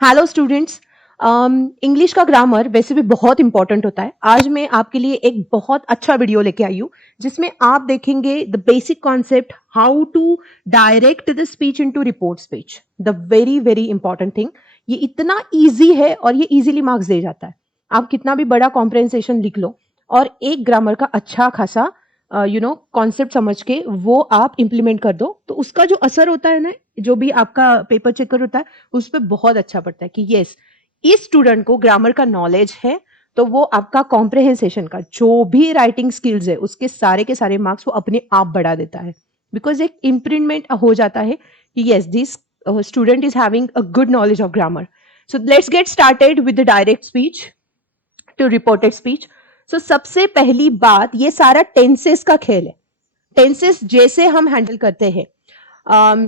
Hello students. English का grammar वैसे भी बहुत इंपॉर्टेंट होता है। आज मैं आपके लिए एक बहुत अच्छा वीडियो लेके आई हूँ जिसमें आप देखेंगे the basic concept how to direct the speech into report speech. The very very important thing, ये इतना इजी है और ये इजीली मार्क्स दे जाता है। आप कितना भी बड़ा कॉम्प्रहेंसेशन लिख लो और एक ग्रामर का अच्छा खासा कॉन्सेप्ट समझ के वो आप इंप्लीमेंट कर दो तो उसका जो असर होता है ना, जो भी आपका पेपर चेकर होता है उस पर बहुत अच्छा पड़ता है कि यस, इस स्टूडेंट को ग्रामर का नॉलेज है। तो वो आपका कॉम्प्रहेंसेशन का जो भी राइटिंग स्किल्स है उसके सारे के सारे मार्क्स वो अपने आप बढ़ा देता है। बिकॉज एक इम्प्रूवमेंट हो जाता है कि yes, this student is having a good knowledge of grammar. So let's get started with the direct speech to reported speech. So सबसे पहली बात, ये सारा टेंसेस का खेल है। टेंसेस जैसे हम हैंडल करते हैं,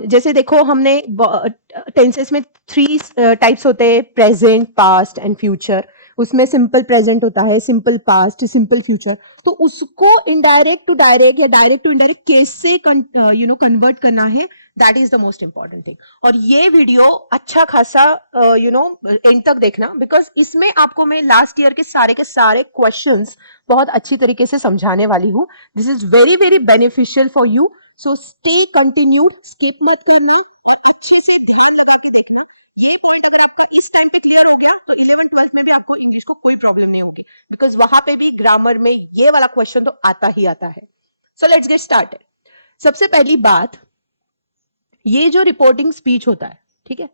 जैसे देखो हमने टेंसेस में थ्री टाइप्स होते हैं, प्रेजेंट, पास्ट एंड फ्यूचर। उसमें सिंपल प्रेजेंट होता है, सिंपल पास्ट, सिंपल फ्यूचर। तो उसको इनडायरेक्ट टू डायरेक्ट या डायरेक्ट टू इनडायरेक्ट कैसे कन्वर्ट करना है, that is the most important thing. और ये वीडियो अच्छा खासा एंड तक देखना, बिकॉज इसमें आपको मैं लास्ट ईयर के सारे क्वेश्चंस बहुत अच्छी तरीके से समझाने वाली हूं। This is very very beneficial for you. So stay continued, skip मत करना और अच्छे से ध्यान लगा के देखना। ये पॉइंट अगर आपका इस टाइम पे क्लियर हो गया तो 11th-12th में भी आपको इंग्लिश को कोई प्रॉब्लम नहीं होगी, बिकॉज वहां पे भी ग्रामर में ये वाला क्वेश्चन तो आता ही आता है। सो लेट्स गेट स्टार्टेड। सबसे पहली बात, ये जो रिपोर्टिंग स्पीच होता है, ठीक है,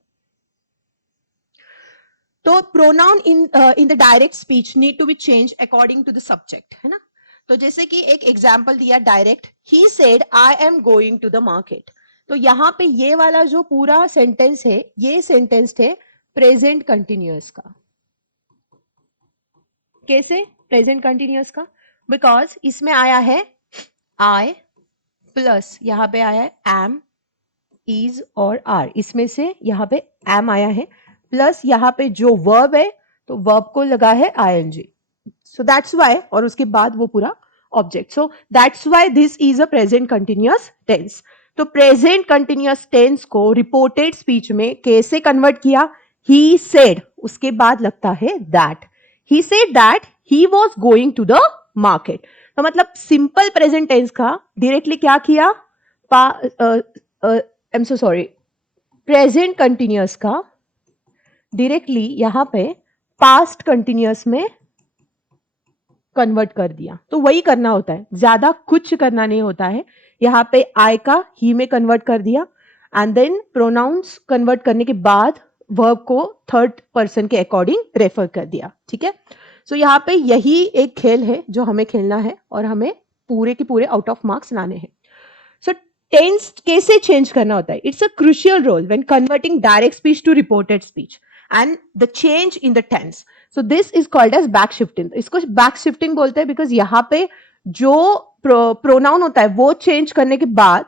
तो pronoun in the direct speech need to be change according to the subject, है ना। तो जैसे कि एक एग्जाम्पल दिया direct, he said I am going to the market. तो यहां पे ये वाला जो पूरा सेंटेंस है, ये सेंटेंस है प्रेजेंट कंटिन्यूअस का। कैसे प्रेजेंट कंटिन्यूअस का? बिकॉज इसमें आया है आई प्लस यहां पे आया है एम, इज और आर। इसमें से यहां पे एम आया है प्लस यहां पे जो वर्ब है तो वर्ब को लगा है आईएनजी। सो दैट्स व्हाई, और उसके बाद वो पूरा object. So that's why this is a present continuous tense. तो प्रेजेंट कंटिन्यूअस टेंस को रिपोर्टेड स्पीच में कैसे कन्वर्ट किया? ही सेड, उसके बाद लगता है that. He said that he was going to the market. तो मतलब सिंपल प्रेजेंट टेंस का डायरेक्टली क्या किया? I am so sorry, present continuous का डायरेक्टली यहां पे पास्ट कंटिन्यूअस में कन्वर्ट कर दिया। तो वही करना होता है, ज्यादा कुछ करना नहीं होता है। यहां पे आई का ही में कन्वर्ट कर दिया एंड देन प्रोनाउंस कन्वर्ट करने के बाद वर्ब को थर्ड पर्सन के अकॉर्डिंग रेफर कर दिया, ठीक है। सो यहाँ पे यही एक खेल है जो हमें खेलना है और हमें पूरे के पूरे आउट ऑफ मार्क्स लाने हैं। सो टेंस कैसे चेंज करना होता है? It's a crucial role when converting direct speech to reported speech and the change in the tense. So this is called as back shifting. इसको बैक शिफ्टिंग बोलते हैं because यहाँ पे जो प्रोनाउन होता है वो चेंज करने के बाद,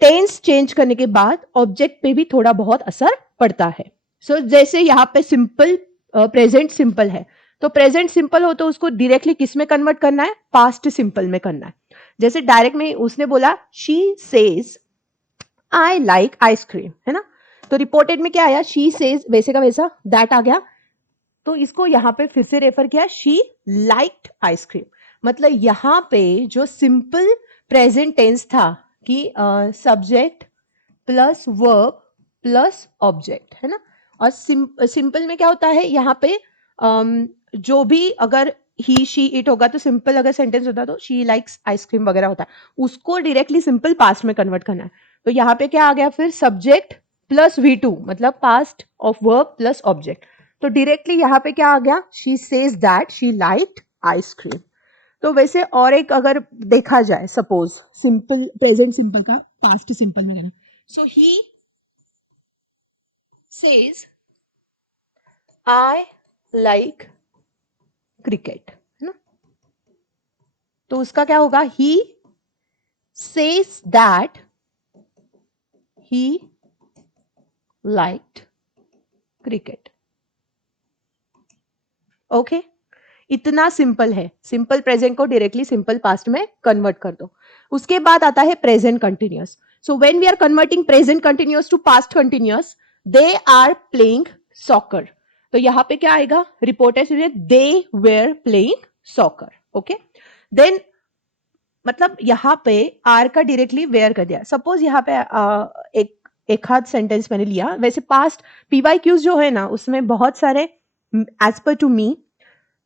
टेंस चेंज करने के बाद ऑब्जेक्ट पे भी थोड़ा बहुत असर पड़ता है। सो जैसे यहाँ पे सिंपल प्रेजेंट सिंपल है, तो प्रेजेंट सिंपल हो तो उसको डायरेक्टली किस में कन्वर्ट करना है? पास्ट सिंपल में करना है। जैसे डायरेक्ट में उसने बोला she says I like ice cream, है ना। तो रिपोर्टेड में क्या आया? शी सेज, वैसे का वैसा दैट आ गया। तो इसको यहां पे फिर से रेफर किया, शी लाइक्ड आइसक्रीम। मतलब यहां पे जो सिंपल प्रेजेंट टेंस था कि subject plus verb plus object, है ना। और सिंपल में क्या होता है यहाँ पे? जो भी अगर ही शी इट होगा तो सिंपल अगर सेंटेंस होता तो शी लाइक्स आइसक्रीम वगैरह होता है, उसको डायरेक्टली सिंपल पास्ट में कन्वर्ट करना है। तो यहाँ पे क्या आ गया फिर? सब्जेक्ट प्लस V2, मतलब past of verb plus object. तो डायरेक्टली यहाँ पे क्या आ गया? She says that she liked ice cream. तो वैसे और एक अगर देखा जाए, सपोज सिंपल प्रेजेंट सिंपल का पास्ट सिंपल में कहना, so he says I like cricket, है ना। तो उसका क्या होगा? He says that he liked cricket. Okay, इतना सिंपल है। सिंपल प्रेजेंट को डायरेक्टली सिंपल पास्ट में कन्वर्ट कर दो। उसके बाद आता है present continuous. So when we are converting present continuous to past continuous, they are playing soccer, तो यहां पे क्या आएगा, reporters they were playing soccer. Okay, then मतलब यहां पे आर का डायरेक्टली वेयर कर दिया. सपोज यहां पे एक हाथ सेंटेंस मैंने लिया. वैसे पास्ट पीवाईक्यूज जो है ना उसमें बहुत सारे एज पर टू मी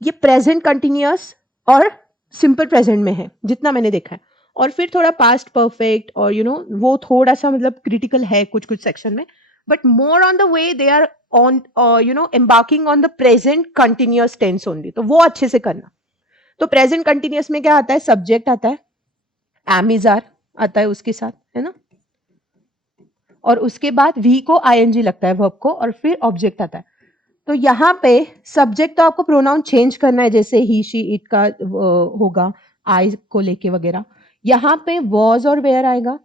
ये प्रेजेंट कंटिन्यूअस और सिंपल प्रेजेंट में है जितना मैंने देखा है, और फिर थोड़ा पास्ट परफेक्ट और वो थोड़ा सा मतलब क्रिटिकल है कुछ कुछ सेक्शन में, but more on the way they are on embarking on the present continuous tense only, तो वो अच्छे से करना. तो प्रेजेंट कंटिन्यूअस में क्या आता है, सब्जेक्ट आता है, एम इज आर आता है उसके साथ, है ना, और उसके बाद वी को आईएनजी लगता है वर्ब को, और फिर ऑब्जेक्ट आता है. तो यहां पे सब्जेक्ट तो आपको प्रोनाउन चेंज करना है, जैसे ही शी इट का होगा आई को लेके वगैरह. यहां पे वॉज और वेयर आएगा,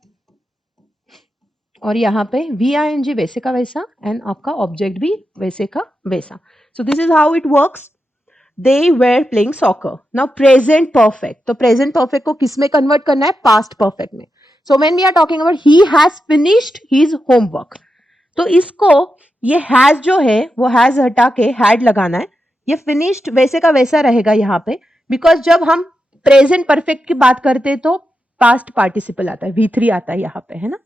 और यहां पे वी आई एन जी वैसे का वैसा, एंड आपका ऑब्जेक्ट भी वैसे का वैसा. So this is how it works. They were playing soccer. Now present perfect, तो प्रेजेंट परफेक्ट को किस में कन्वर्ट करना है, पास्ट परफेक्ट में. So when we are talking about he has finished his homework, तो इसको ये हैज जो है वो हैज हटा के हैड लगाना है. ये फिनिश्ड वैसे का वैसा रहेगा यहाँ पे, बिकॉज जब हम प्रेजेंट परफेक्ट की बात करते हैं तो पास्ट पार्टिसिपल आता है, V3 आता है यहाँ पे, है ना.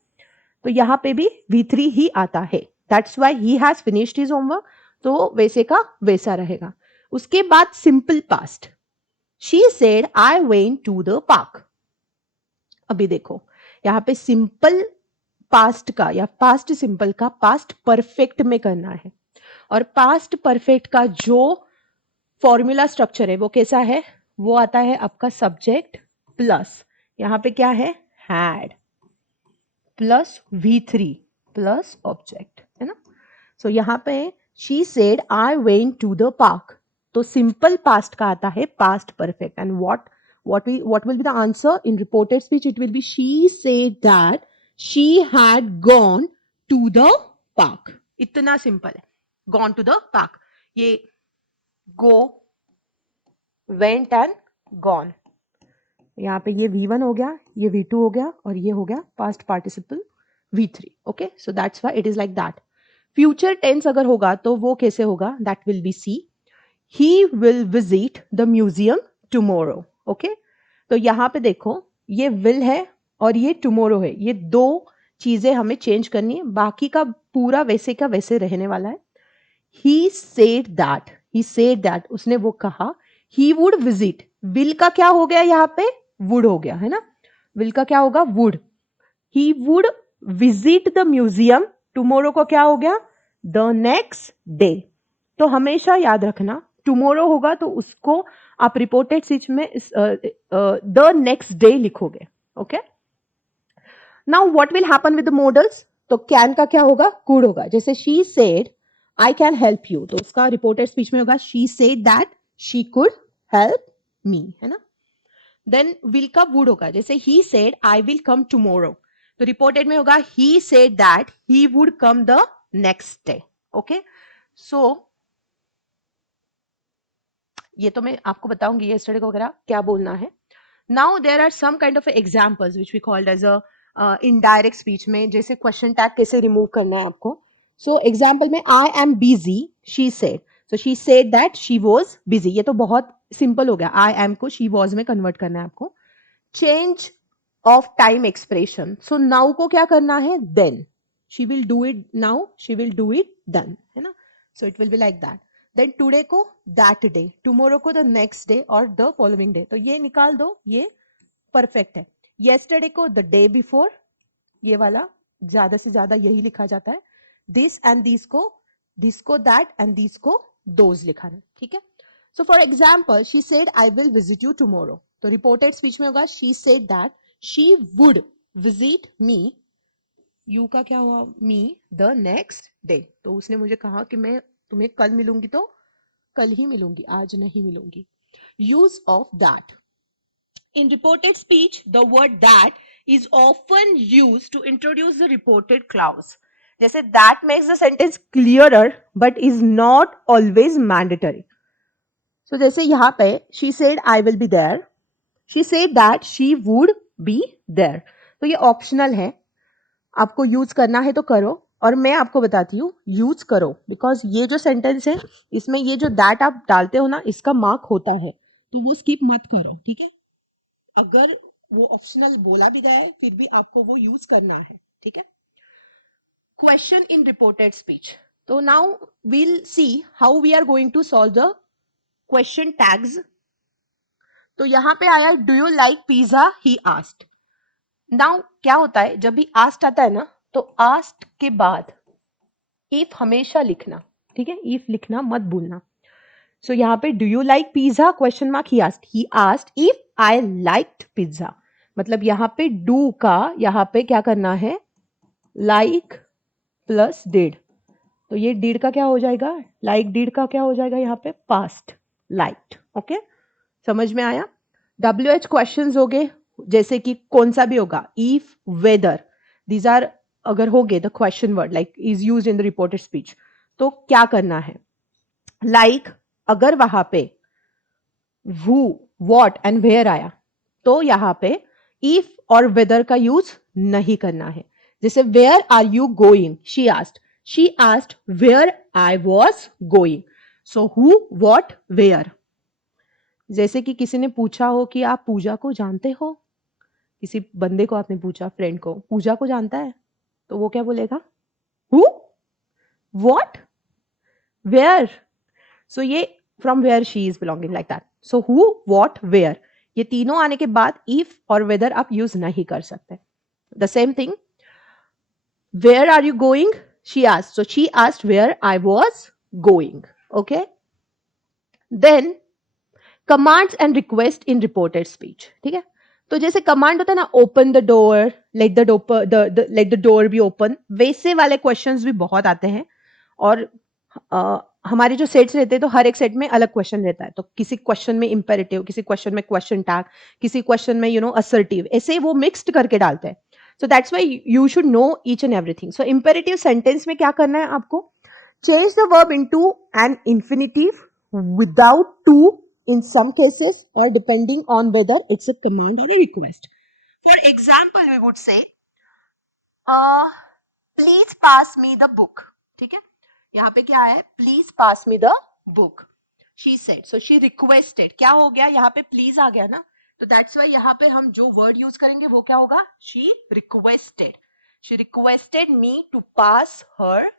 तो यहाँ पे भी V3 ही आता है. That's why he has finished his homework, तो वैसे का वैसा रहेगा. उसके बाद simple past, she said I went to the park. अभी देखो यहाँ पे सिंपल पास्ट का या पास्ट सिंपल का पास्ट परफेक्ट में करना है, और पास्ट परफेक्ट का जो फॉर्मूला स्ट्रक्चर है वो कैसा है, वो आता है आपका सब्जेक्ट प्लस यहां पे क्या है, had plus V3 plus object, है ना. सो यहां पे she said I went to the park, तो सिंपल पास्ट का आता है past perfect. And what will be the answer in reported speech, it will be she said that she had gone to the park. इतना simple है, gone to the park. ये go, went and gone, यहाँ पे ये V1 हो गया, ये V2 हो गया, और ये हो गया past participle V3. Okay, so that's why it is like that. Future tense अगर होगा तो वो कैसे होगा, that will be see, he will visit the museum tomorrow. Okay, तो यहां पे देखो ये विल है और ये टुमारो है, ये दो चीजें हमें चेंज करनी है, बाकी का पूरा वैसे का वैसे रहने वाला है. ही सेड दैट, उसने वो कहा. ही वुड विजिट, विल का क्या हो गया यहाँ पे, वुड हो गया, है ना. विल का क्या होगा, would. He would visit the museum tomorrow को क्या हो गया, द नेक्स्ट डे. तो हमेशा याद रखना टुमारो होगा तो उसको आप रिपोर्टेड स्पीच में द नेक्स्ट डे लिखोगे. Okay, now what will happen with the models, तो कैन का क्या होगा, कुड होगा. जैसे she said I can help you, तो उसका रिपोर्टेड स्पीच में होगा she said that she could help me, है ना. देन विल का वुड होगा, जैसे ही said I will come tomorrow, तो रिपोर्टेड में होगा ही said that he would come the next day. Okay, सो ये तो मैं आपको बताऊंगी यस्टरडे को वगैरह क्या बोलना है. Now there are some kind of examples which we called as a indirect speech में, जैसे क्वेश्चन टैग कैसे रिमूव करना है आपको. सो एग्जांपल में I am busy, she said, so she said that she was busy, ये तो बहुत सिंपल हो गया, आई एम को शी वाज में कन्वर्ट करना है आपको. Change of time expression, so now को क्या करना है, then, she will do it now, she will do it then, है ना. So it will be like that. Then today को दैट डे, टुमारो को द नेक्स्ट डे और the following day, तो ये निकाल दो, ये परफेक्ट है. येस्टरडे को द डे बिफोर, ये वाला ज्यादा से ज्यादा यही लिखा जाता है. दिस एंड दिस को दैट एंड दिस को दोज लिखाना है, ठीक है. So for example she said I will visit you tomorrow, तो रिपोर्टेड स्पीच में होगा she said that she would visit me, you का क्या हुआ, मी, द नेक्स्ट डे, तो उसने मुझे कहा कि मैं तुम्हें कल मिलूंगी तो कल ही मिलूंगी, आज नहीं मिलूंगी. Use of that, in reported speech the word that is often used to introduce the reported clause. जैसे that makes the sentence clearer but is not always mandatory. So जैसे यहां पे she said I will be there, she said that she would be there, तो ये optional है, आपको use करना है तो करो, और मैं आपको बताती हूँ यूज करो, बिकॉज ये जो सेंटेंस है इसमें ये जो दैट आप डालते हो ना, इसका मार्क होता है, तो वो स्किप मत करो, ठीक है। अगर वो ऑप्शनल बोला भी गया है फिर भी आपको वो यूज करना है, ठीक है। क्वेश्चन इन रिपोर्टेड स्पीच, तो now we'll see how we are going to solve the question tags. तो यहां पे आया do you like pizza, he asked. Now क्या होता है जब भी आस्क्ड आता है ना, तो आस्क्ड के बाद इफ हमेशा लिखना, ठीक है, इफ लिखना मत भूलना। सो यहाँ पे do you like pizza question mark, he asked if I liked pizza, मतलब यहाँ पे डू का यहाँ पे क्या करना है, लाइक प्लस डिड, तो ये डिड का क्या हो जाएगा, लाइक डिड का क्या हो जाएगा यहाँ पे, पास्ट लाइक्ड। ओके, समझ में आया। WH क्वेश्चंस हो गए, जैसे कि कौन सा भी होगा, इफ, वेदर, दीज आर अगर हो गए the question word like is used in the reported speech, तो क्या करना है, लाइक अगर वहां पे who, what एंड वेयर आया, तो यहां पे इफ और वेदर का यूज नहीं करना है। जैसे where are you going, she asked where I was going, so who, what, where. जैसे कि किसी ने पूछा हो कि आप पूजा को जानते हो, किसी बंदे को आपने पूछा, फ्रेंड को, पूजा को जानता है, तो वो क्या बोलेगा, हु, वॉट, वेयर। सो ये from where she is belonging like that. So who, what, where, ये तीनों आने के बाद इफ और वेदर आप यूज नहीं कर सकते। The same thing, where are you going, she asked, so she asked where I was going. Okay, then commands and request in reported speech, ठीक है। तो जैसे कमांड होता है ना, open the door, let the door be open, वैसे वाले questions भी बहुत आते हैं। और हमारे जो सेट्स रहते हैं तो हर एक सेट में अलग क्वेश्चन रहता है, तो किसी क्वेश्चन में इंपेरेटिव, किसी क्वेश्चन में क्वेश्चन टैग, किसी क्वेश्चन में असर्टिव, ऐसे वो मिक्स्ड करके डालते हैं। So that's why you should know each and everything. So imperative sentence में क्या करना है आपको, change the verb into an infinitive without to in some cases or depending on whether it's a command or a request. For example, we would say please pass me the book, ठीक है। यहां पे क्या है, please pass me the book, she said, so she requested, क्या हो गया यहाँ पे, please आ गया ना, तो that's why यहाँ पे हम जो word यूज करेंगे वो क्या होगा, she requested me to pass her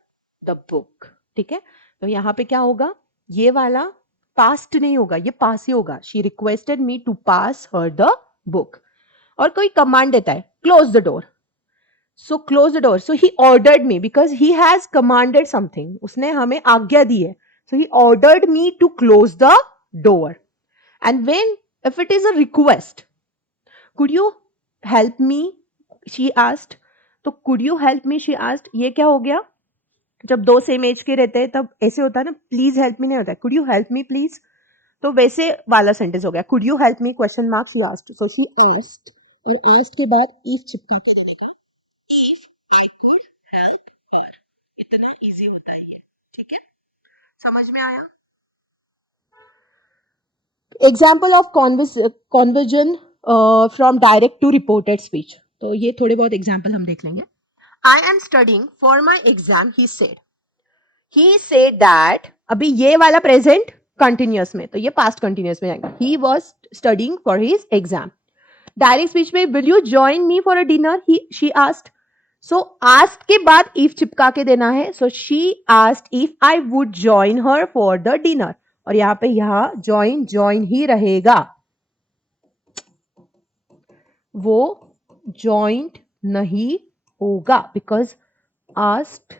the book, ठीक है। तो यहाँ पे क्या होगा, ये वाला पास्ट नहीं होगा, ये पास ही होगा, she requested me to pass her the book. और कोई कमांड देता है, close the door, so close the door, so he ordered me, because he has commanded something, उसने हमें आज्ञा दी है, so he ordered me to close the door. And when if it is a request, could you help me, she asked, तो could you help me, she asked, ये क्या हो गया, जब दो सेम एज के रहते हैं तब ऐसे होता है ना, प्लीज हेल्प मी नहीं होता है, could you help me please, तो वैसे वाला सेंटेंस हो गया, could you help me question mark, she asked, so she asked, और आस्क्ड के बाद इफ चिपका के देने का, if I could help her, इतना इजी होता है ये, ठीक है, समझ में आया। Example of conversion from direct to reported speech, तो ये थोड़े बहुत एग्जाम्पल हम देख लेंगे। I am studying for my exam, he said that, अभी ये वाला प्रेजेंट कंटिन्यूअस में, तो ये पास्ट कंटिन्यूअस में जाएंगे, he was studying for his exam. Direct speech में, will you join me for a dinner, she asked, so asked के बाद इफ चिपका के देना है, so she asked if I would join her for the dinner, और यहां पे ज्वाइन ही रहेगा, वो ज्वाइंट नहीं होगा, बिकॉज आस्क्ड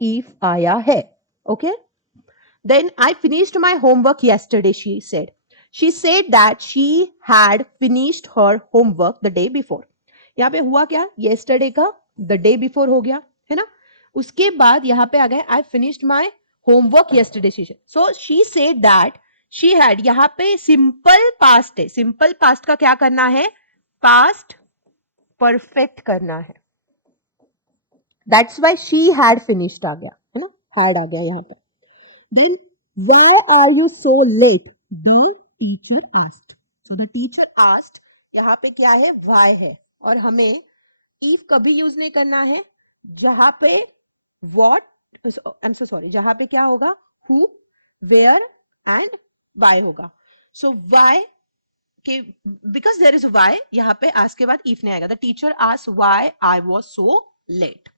इफ आया है। Okay, then I finished my homework yesterday, she said. She said that she had finished her homework the day before. यहाँ पे हुआ क्या, yesterday का the day before हो गया है ना, उसके बाद यहाँ पे आ गया I finished my homework yesterday, she said. So she said that she had, यहाँ पे simple past है, simple past का क्या करना है, past perfect करना है, that's why she had finished आ गया है ना, had आ गया यहाँ पे। Then why are you so late, the teacher asked, so the teacher asked, यहां पे क्या है, why है, और हमें if कभी यूज नहीं करना है, जहां पे what, I am so sorry, जहां पे क्या होगा, who, where and why होगा. So why के, because there is a why, यहाँ पे आज के बाद if नहीं आएगा. The teacher asked why I was so late.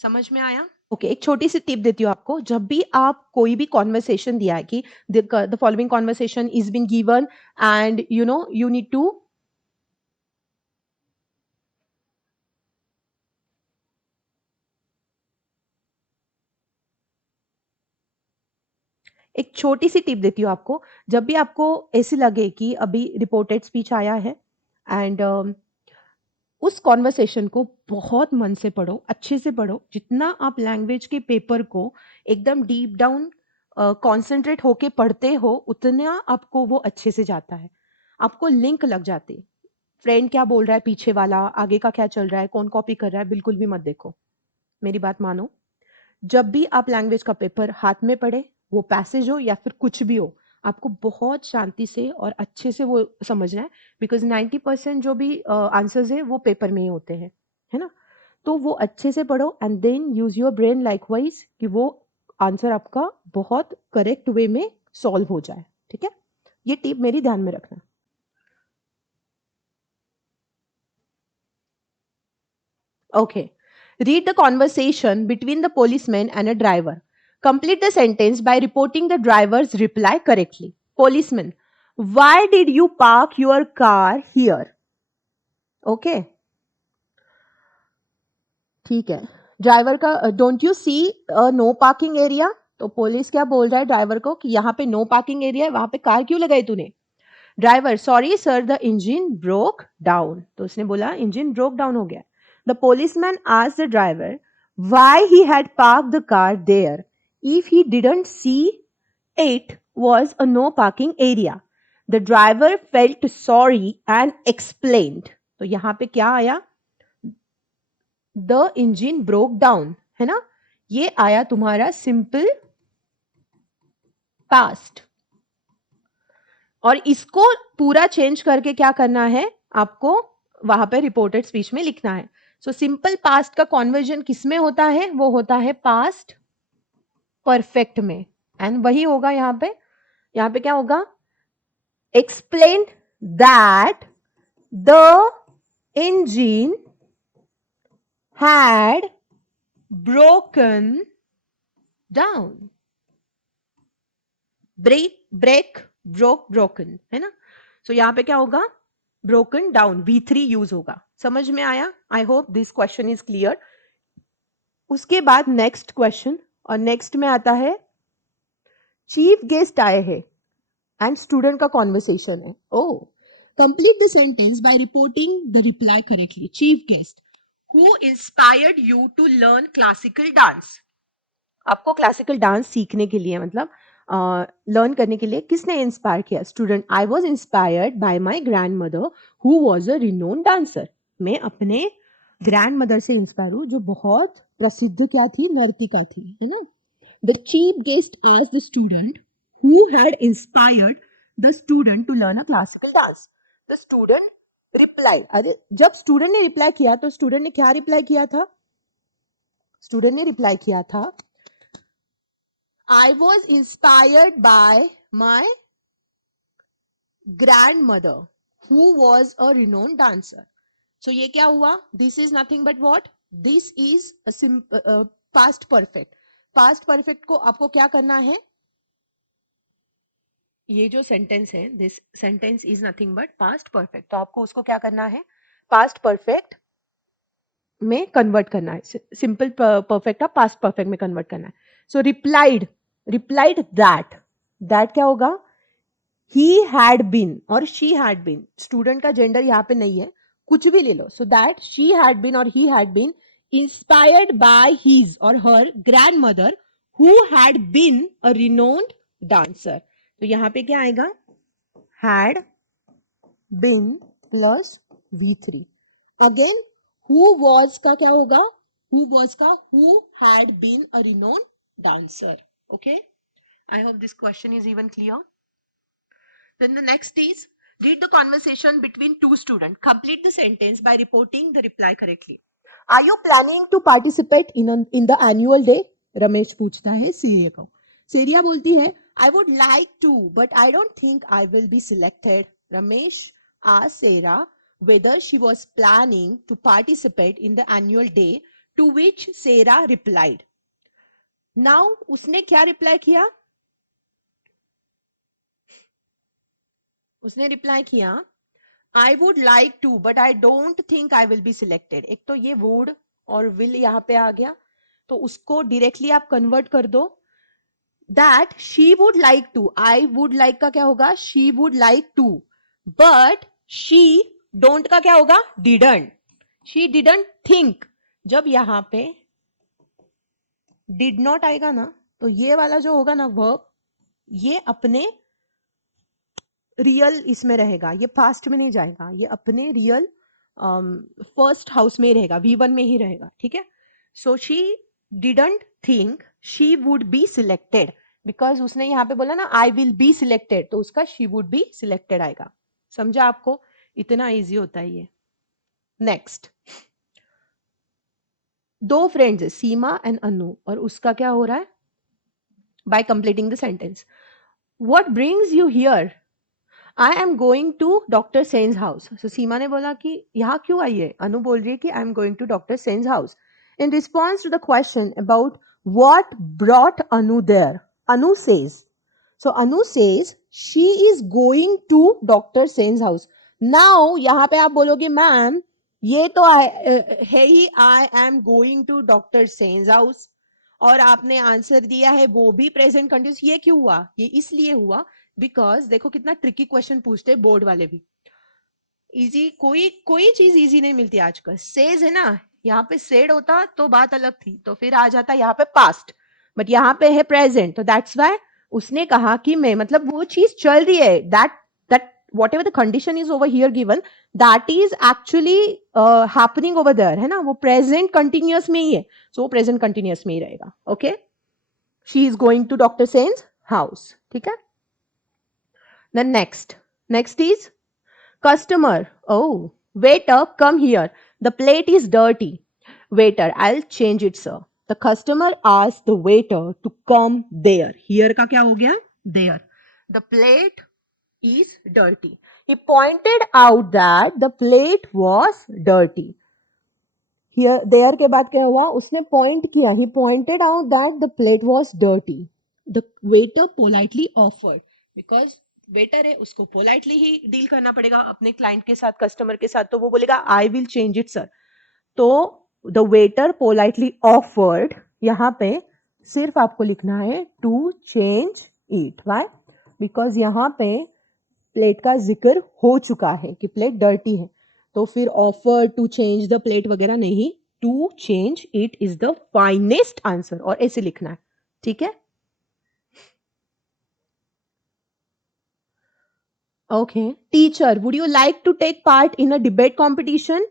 समझ में आया? ओके, एक छोटी सी टिप देती हूँ आपको. जब भी आप कोई भी कॉन्वर्सेशन दिया है कि the following conversation is been given and you need to, एक छोटी सी टिप देती हूँ आपको. जब भी आपको ऐसे लगे कि अभी रिपोर्टेड स्पीच आया है एंड उस कॉन्वर्सेशन को बहुत मन से पढ़ो, अच्छे से पढ़ो. जितना आप लैंग्वेज के पेपर को एकदम डीप डाउन कॉन्सेंट्रेट होके पढ़ते हो, उतना आपको वो अच्छे से जाता है. आपको लिंक लग जाती. फ्रेंड क्या बोल रहा है, पीछे वाला, आगे का क्या चल रहा है, कौन कॉपी कर रहा है, बिल्कुल भी मत देखो. मेरी बात मानो. जब भी आप लैंग्वेज का पेपर हाथ में पढ़े, वो पैसेज हो या फिर कुछ भी हो, आपको बहुत शांति से और अच्छे से वो समझना है. बिकॉज 90% जो भी आंसर्स है वो पेपर में ही होते हैं, है ना. तो वो अच्छे से पढ़ो and then use your brain likewise कि वो आंसर आपका बहुत करेक्ट वे में सॉल्व हो जाए. ठीक है, ये टिप मेरी ध्यान में रखना. Okay. Read the conversation between the policeman and a driver. Complete the sentence by reporting the driver's reply correctly. Policeman, why did you park your car here? Okay. ठीक है. ड्राइवर का, don't you see no parking area. तो police क्या बोल रहा है driver को कि यहाँ पे नो पार्किंग एरिया है, वहां पे कार क्यों लगाई तूने. Driver, sorry sir, the engine broke down. तो उसने बोला इंजन ब्रोक डाउन हो गया. The policeman asked the driver why he had parked the car there if he didn't see it was a no parking area. The driver felt sorry and explained. तो यहां पे क्या आया, the engine broke down, है ना. ये आया तुम्हारा सिंपल पास्ट. और इसको पूरा चेंज करके क्या करना है आपको, वहां पे रिपोर्टेड स्पीच में लिखना है. सो सिंपल पास्ट का कन्वर्जन किसमें होता है, वो होता है पास्ट परफेक्ट में. एंड वही होगा यहाँ पे क्या होगा, explain that the engine had broken down. Break broke broken, है ना. सो यहाँ पे क्या होगा, ब्रोकन डाउन, V3 यूज होगा. समझ में आया? I hope this question is clear. उसके बाद नेक्स्ट क्वेश्चन, और नेक्स्ट में आता है चीफ गेस्ट आए हैं एंड स्टूडेंट का कॉन्वर्सेशन है. Oh, complete the sentence by reporting the reply correctly. Chief guest, who inspired you to learn classical dance. आपको क्लासिकल डांस सीखने के लिए, मतलब लर्न करने के लिए किसने इंस्पायर किया. Student, I was inspired by my grand mother who was a renowned dancer. मैं अपने ग्रैंड मदर से इंस्पायर हूं, जो बहुत प्रसिद्ध क्या थी, नर्तिका थी, है ना. The chief guest asked the student who had inspired the student to learn a classical dance. The student replied. अरे जब स्टूडेंट ने रिप्लाई किया तो स्टूडेंट ने क्या रिप्लाई किया था, स्टूडेंट ने रिप्लाई किया था I was inspired by my grandmother who was a renowned dancer. So ये क्या हुआ, this is nothing but what, this is a past perfect. past perfect को आपको क्या करना है, ये जो सेंटेंस है, this sentence is nothing but past perfect, तो आपको उसको क्या करना है, past perfect में कन्वर्ट करना है. सिंपल परफेक्ट का पास्ट परफेक्ट में कन्वर्ट करना है. सो रिप्लाइड दैट क्या होगा, ही हैड बीन और शी हैड बीन. स्टूडेंट का जेंडर यहाँ पे नहीं है, कुछ भी ले लो. So that she had been और he had been inspired by his और her grandmother who had been a renowned dancer. तो यहाँ पे क्या आएगा, had been plus V3. Again who was का क्या होगा, who was का who had been a renowned dancer. Okay, I hope this question is even clear. Then the next is read the conversation between two students. Complete the sentence by reporting the reply correctly. Are you planning to participate in the annual day? Ramesh पूछता है सेरिया को। Sarah बोलती है I would like to but I don't think I will be selected. Ramesh asked Sarah whether she was planning to participate in the annual day, to which Sarah replied. Now उसने क्या reply किया? उसने reply किया I would like to but I don't think I will be selected. एक तो ये would और will यहां पे आ गया, तो उसको डायरेक्टली आप कन्वर्ट कर दो that she would like to. I would like का क्या होगा? She would like to, but she don't का क्या होगा? डिडंट। She didn't think. जब यहां पे डिड नॉट आएगा ना, तो ये वाला जो होगा ना वर्ब, ये अपने रियल इसमें रहेगा, ये पास्ट में नहीं जाएगा, ये अपने रियल फर्स्ट हाउस में ही रहेगा, V1 में ही रहेगा। ठीक है, so she didn't think she would be selected, because उसने यहां पे बोला ना आई विल बी सिलेक्टेड, तो उसका शी वुड बी सिलेक्टेड आएगा। समझा आपको? इतना इजी होता है ये। नेक्स्ट, दो फ्रेंड्स है सीमा एंड अनु, और उसका क्या हो रहा है? By completing the sentence, what brings you here? I am going to doctor Sen's house. So Seema ने बोला कि यहाँ क्यों आई है? अनु बोल रही है कि I am going to doctor Sen's house. In response to the question about what brought Anu there, Anu says, so Anu says she is going to doctor Sen's house. Now यहाँ पे आप बोलोगे मैम ये तो है ही I am going to doctor Sen's house, और आपने आंसर दिया है वो भी प्रेजेंट कंटिन्यूस। ये क्यों हुआ? ये इसलिए हुआ बिकॉज देखो कितना ट्रिकी क्वेश्चन पूछते हैं बोर्ड वाले भी। इजी कोई चीज इजी नहीं मिलती आजकल। सेज है ना, यहाँ पे सेड होता तो बात अलग थी, तो फिर आ जाता यहाँ पे पास्ट, बट यहाँ पे है प्रेजेंट, तो दैट्स वाई उसने कहा कि मैं, मतलब वो चीज चल रही है, that whatever the condition is over here given, that is actually happening over there, है ना, वो प्रेजेंट कंटिन्यूअस में ही है, सो वो प्रेजेंट कंटिन्यूअस में ही रहेगा। Okay, she is going to doctor Sen's house. ठीक है, then next is customer. Oh, waiter, come here, the plate is dirty. Waiter, I'll change it sir. The customer asked the waiter to come there. Here का क्या हो गया? There. The plate is dirty. He pointed out that the plate was dirty. Here there के बाद क्या हुआ? उसने point किया, he pointed out that the plate was dirty. The waiter politely offered, because waiter है उसको पोलाइटली ही deal करना पड़ेगा अपने क्लाइंट के साथ, कस्टमर के साथ, तो वो बोलेगा I will change it sir. तो द वेटर पोलाइटली ऑफर्ड, यहां पे सिर्फ आपको लिखना है to change it. Why? Because यहां पे प्लेट का जिक्र हो चुका है कि प्लेट डर्टी है, तो फिर offer to change the plate वगैरह नहीं, to change it is the finest answer, और ऐसे लिखना है। ठीक है, okay. Teacher, would you like to take part in a debate competition?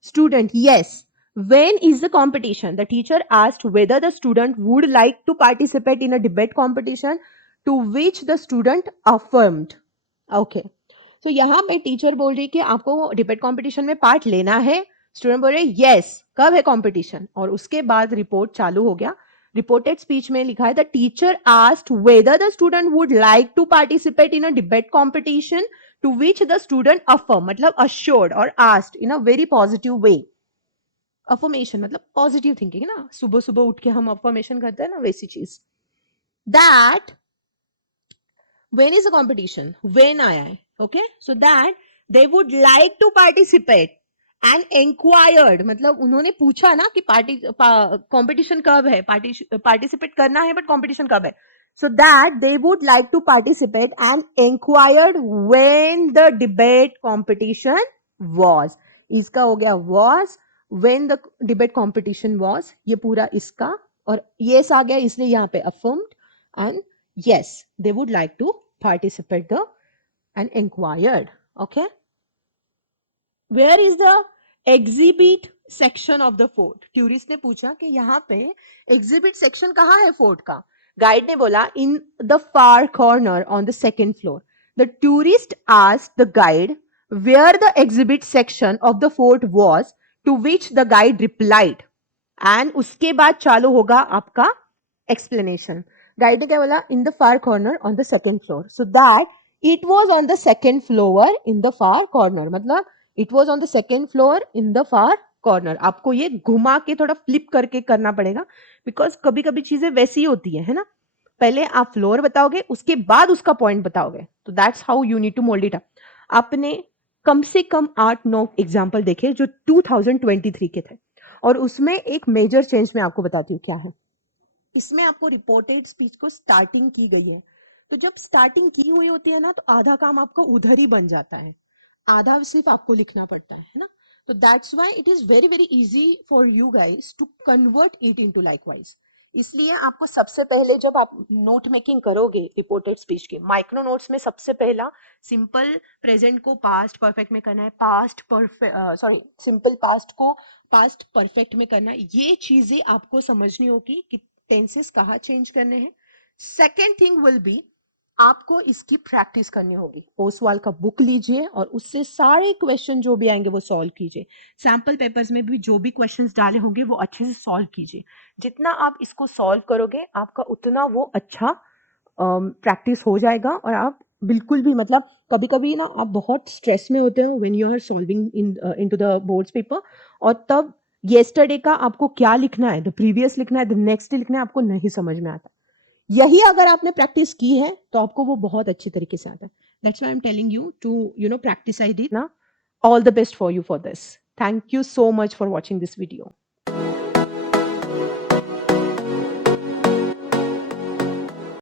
Student, yes. When is the competition? The teacher asked whether the student would like to participate in a debate competition, to which the student affirmed. Okay. So यहाँ पे teacher बोल रही है कि आपको debate competition में part लेना है। स्टूडेंट बोल रहे यस, कब है कॉम्पिटिशन? और उसके बाद रिपोर्ट चालू हो गया। रिपोर्टेड स्पीच में लिखा है the teacher asked whether the student would like to participate in a debate competition, to which the student affirm, मतलब अश्योर्ड और asked in a very positive way. Affirmation मतलब पॉजिटिव थिंकिंग ना, सुबह सुबह उठ के हम अफर्मेशन करते हैं ना, वैसी चीज। That when is the competition, when आया है। Okay, so that they would like to participate and inquired, मतलब उन्होंने पूछा ना कि कंपटीशन कब है, पार्टिसिपेट करना है बट कंपटीशन कब है, so that they would like to participate and inquired when the debate competition was. इसका हो गया was, when the debate competition was, ये पूरा इसका, और यस आ गया इसलिए यहाँ पे affirmed, and yes they would like to participate the and inquired. Okay, where is the exhibit section of the fort? Tourist ने पूछा कि यहाँ पे एग्जिबिट सेक्शन कहाँ है फोर्ट का? गाइड ने बोला in the far corner on the second floor. The tourist asked the guide where the exhibit section of the fort was, to which the guide replied, and उसके बाद चालू होगा आपका एक्सप्लेनेशन। गाइड ने क्या बोला? In the far corner on the second floor, so that it was on the second floor in the far corner, मतलब it was on the second floor in the far corner. आपको ये घुमा के थोड़ा flip करके करना पड़ेगा, because कभी कभी चीजें वैसी होती है ना, पहले आप फ्लोर बताओगे उसके बाद उसका पॉइंट बताओगे, तो that's how you need to mould it up. आपने कम से कम 8-9 एग्जाम्पल देखे जो 2023 के थे, और उसमें एक मेजर चेंज मैं आपको बताती हूँ क्या है। इसमें आपको रिपोर्टेड स्पीच को स्टार्टिंग की गई है, तो जब स्टार्टिंग की हुई होती है ना, तो आधा काम आपका उधर ही बन जाता है, आधा सिर्फ आपको लिखना पड़ता है ना। तो that's why it is very very easy for you guys to convert it into likewise. इसलिए आपको सबसे पहले जब आप नोट मेकिंग करोगे रिपोर्टेड स्पीच की, माइक्रो नोट्स में सबसे पहला सिंपल प्रेजेंट को पास्ट परफेक्ट में करना है, पास्ट परफेक्ट सिंपल पास्ट को पास्ट परफेक्ट में करना है। ये चीजें आपको समझनी होगी कि टेंसेस कहाँ चेंज करने हैं। सेकेंड थिंग विल बी, आपको इसकी प्रैक्टिस करनी होगी। ओसवाल का बुक लीजिए और उससे सारे क्वेश्चन जो भी आएंगे वो सॉल्व कीजिए। सैम्पल पेपर्स में भी जो भी क्वेश्चंस डाले होंगे वो अच्छे से सॉल्व कीजिए। जितना आप इसको सॉल्व करोगे आपका उतना वो अच्छा प्रैक्टिस हो जाएगा, और आप बिल्कुल भी मतलब कभी कभी ना आप बहुत स्ट्रेस में होते हो when you are solving into the boards paper, और तब येस्टरडे का आपको क्या लिखना है, द प्रीवियस लिखना है, द नेक्स्ट डे लिखना है, आपको नहीं समझ में आता। यही अगर आपने प्रैक्टिस की है तो आपको वो बहुत अच्छी तरीके से आता है। That's why I am telling you to practice I did ना। All the best for you for this. Thank you so much for watching this video.